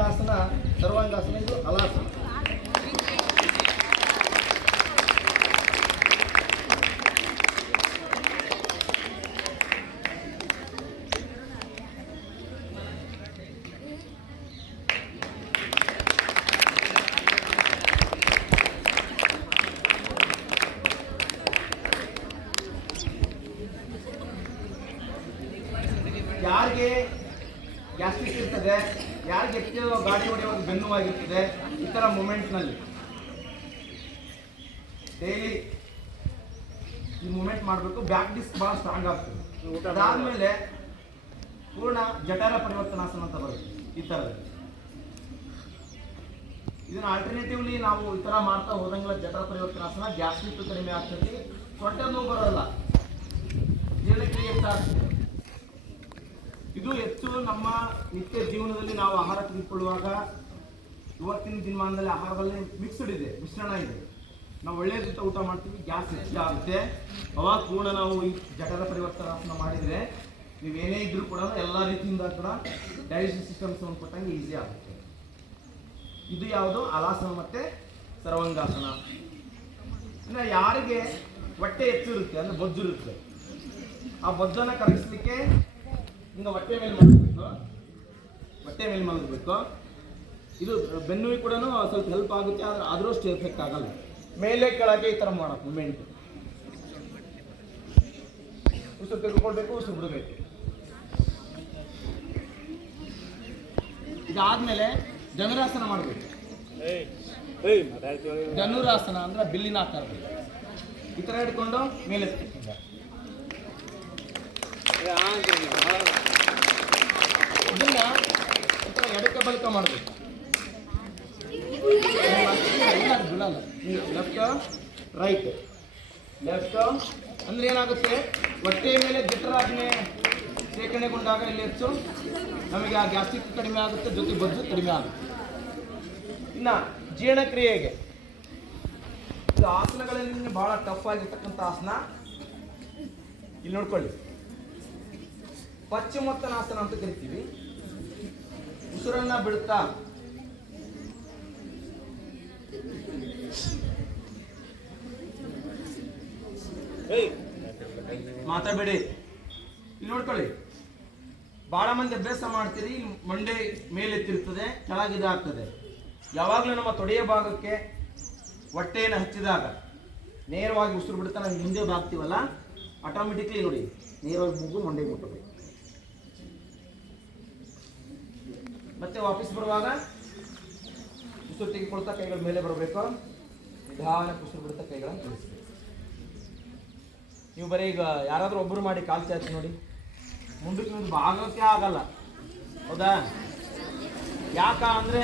ಆಸನ ಸರ್ವಾಂಗಾಸನ ಇದು ಹಲಾಸನ ಯಾರಿಗೆ ಗ್ಯಾಸ್ಟ್ರಿಕ್ ಇರ್ತದೆ? ಯಾರಿಗೆ ಹೆಚ್ಚು ಗಾಡಿ ಹೊಡೆಯುವಾಗ ಬೆನ್ನುವಾಗಿರ್ತದೆ ಈ ಥರ ಮೂಮೆಂಟ್ನಲ್ಲಿ ಡೈಲಿ ಈ ಮೂಮೆಂಟ್ ಮಾಡಬೇಕು ಬ್ಯಾಕ್ ಡಿಸ್ಕ್ ಭಾಳ ಸ್ಟ್ರಾಂಗ್ ಆಗ್ತದೆ. ಅದಾದಮೇಲೆ ಪೂರ್ಣ ಜಠರ ಪರಿವರ್ತನಾಸನ ಅಂತ ಬರುತ್ತೆ ಈ ಥರ ಇದನ್ನು ಆಲ್ಟರ್ನೇಟಿವ್ಲಿ ನಾವು ಈ ಥರ ಮಾಡ್ತಾ ಹೋದಂಗೆಲ್ಲ ಜಠರ ಪರಿವರ್ತನಾಸನ ಗ್ಯಾಸ್ಟ್ರಿಕ್ ಕಡಿಮೆ ಆಗ್ತದೆ. ಸೊಂಟ ನೋವು ಬರೋಲ್ಲ. ಜೀರ್ಣಕ್ರಿಯೆ ಹೆಚ್ಚಾಗ್ತದೆ. ಇದು ಹೆಚ್ಚು ನಮ್ಮ ನಿತ್ಯ ಜೀವನದಲ್ಲಿ ನಾವು ಆಹಾರ ತೆಗೆದುಕೊಳ್ಳುವಾಗ ಇವತ್ತಿನ ದಿನಮಾನದಲ್ಲಿ ಆಹಾರದಲ್ಲಿ ಮಿಕ್ಸ್ಡ್ ಇದೆ, ಮಿಶ್ರಣ ಇದೆ. ನಾವು ಒಳ್ಳೆಯದಿದ್ದ ಊಟ ಮಾಡ್ತೀವಿ, ಗ್ಯಾಸ್ ಹೆಚ್ಚಾಗುತ್ತೆ ಅವಾಗ ಪೂರ್ಣ ನಾವು ಈ ಜಠರ ಪರಿವರ್ತನಾಸನ ಮಾಡಿದರೆ ನೀವೇನೇ ಇದ್ರೂ ಕೂಡ ಎಲ್ಲ ರೀತಿಯಿಂದ ಕೂಡ ಡೈಜೆಷನ್ ಸಿಸ್ಟಮ್ ಸಂಬಂಧಪಟ್ಟಂಗೆ ಈಸಿ ಆಗುತ್ತೆ. ಇದು ಯಾವುದು ಅಲಾಸನ ಮತ್ತೆ ಸರ್ವಾಂಗಾಸನ. ಅಂದರೆ ಯಾರಿಗೆ ಹೊಟ್ಟೆ ಹೆಚ್ಚು ಇರುತ್ತೆ ಅಂದರೆ ಬೊಜ್ಜು ಇರುತ್ತೆ. ಆ ಬೊಜ್ಜನ್ನು ಕರಗಿಸ್ಲಿಕ್ಕೆ ಹಿಂಗೆ ಹೊಟ್ಟೆ ಮೇಲೆ ಮಲಗಬೇಕು. ಹೊಟ್ಟೆ ಮೇಲೆ ಮಲಗಬೇಕು. ಇದು ಬೆನ್ನುವಿ ಕೂಡ ಸ್ವಲ್ಪ ಹೆಲ್ಪ್ ಆಗುತ್ತೆ, ಆದ್ರೆ ಆದರೂ ಅಷ್ಟು ಎಫೆಕ್ಟ್ ಆಗಲ್ಲ. ಮೇಲೆ, ಕೆಳಗೆ ಈ ಥರ ಮಾಡೋದು ಮೂಮೆಂಟ್ ಉಸಿರು ತೆಗೆದುಕೊಳ್ಬೇಕು, ಉಸಿರು ಬಿಡಬೇಕು. ಇದಾದ್ಮೇಲೆ ಧನುರಾಸನ ಮಾಡಬೇಕು. ಧನುರಾಸನ ಅಂದ್ರೆ ಬಿಲ್ಲಿನ ಆಕಾರ. ಈ ಥರ ಹಿಡ್ಕೊಂಡು ಮೇಲೆ ಎತ್ತಬೇಕು ಎಡಕ್ಕೆ ಬಲಕ ಮಾಡಬೇಕು. ಲೆಫ್ಟ್ ರೈಟ್ ಲೆಫ್ಟ್ ಅಂದ್ರೆ ಏನಾಗುತ್ತೆ? ಹೊಟ್ಟೆ ಮೇಲೆ ಜಠರಾಜ್ಞೆ ಶೇಖರಣೆಗೊಂಡಾಗ ಇಲ್ಲಿ ಹೆಚ್ಚು ನಮಗೆ ಆ ಗ್ಯಾಸ್ಟಿಕ್ ಕಡಿಮೆ ಆಗುತ್ತೆ, ಜೊತೆ ಬಜ್ಜು ಕಡಿಮೆ ಆಗುತ್ತೆ. ಇನ್ನ ಜೀರ್ಣಕ್ರಿಯೆಗೆ ಇದು ಆಸನಗಳಲ್ಲಿ ಬಹಳ ಟಫ್ ಆಗಿರ್ತಕ್ಕಂಥ ಆಸನ. ಇಲ್ಲಿ ನೋಡ್ಕೊಳ್ಳಿ. ಪಶ್ಚಿಮೋತ್ತನಾಸನ ಅಂತ ಕರಿತೀವಿ. ಉಸಿರನ್ನ ಬಿಡುತ್ತಾ ಮಾತಾಡಬೇಡಿ. ಇಲ್ಲಿ ನೋಡ್ಕೊಳ್ಳಿ. ಬಹಳ ಮಂದಿ ಅಭ್ಯಾಸ ಮಾಡ್ತೀರಿ ಮಂಡೆ ಮೇಲೆತ್ತಿರ್ತದೆ ಕೆಳಗಿದಾಗ್ತದೆ ಯಾವಾಗಲೂ ನಮ್ಮ ತೊಡೆಯ ಭಾಗಕ್ಕೆ ಹೊಟ್ಟೆಯನ್ನು ಹಚ್ಚಿದಾಗ ನೇರವಾಗಿ ಉಸಿರು ಬಿಡ್ತಾ ನಾವು ಹಿಂದೆ ಬಾಗ್ತೀವಲ್ಲ ಆಟೋಮೆಟಿಕ್ಲಿ ನೋಡಿ, ನೇರವಾಗಿ ಮುಗು ಮಂಡೆ ಮುಟ್ಟಬೇಕು ಮತ್ತೆ ವಾಪಸ್ ಬರುವಾಗ ಉಸಿರು ತೆಗೆದುಕೊಳ್ತಾ ಕೈಗಳ ಮೇಲೆ ಬರಬೇಕು. ನಿಧಾನಕ್ಕೆ ಉಸಿರು ಬಿಡುತ್ತಾ ಕೈಗಳನ್ನು ಇಳಿಸ್ಬೇಕು ನೀವು ಬರೀ ಈಗ ಯಾರಾದರೂ ಒಬ್ಬರು ಮಾಡಿ ಕಾಲು ಚಾಚಿ ನೋಡಿ. ಮುಂದಕ್ಕೆ ಒಂದು ಭಾಗಕ್ಕೆ ಆಗಲ್ಲ. ಹೌದಾ? ಯಾಕ ಅಂದ್ರೆ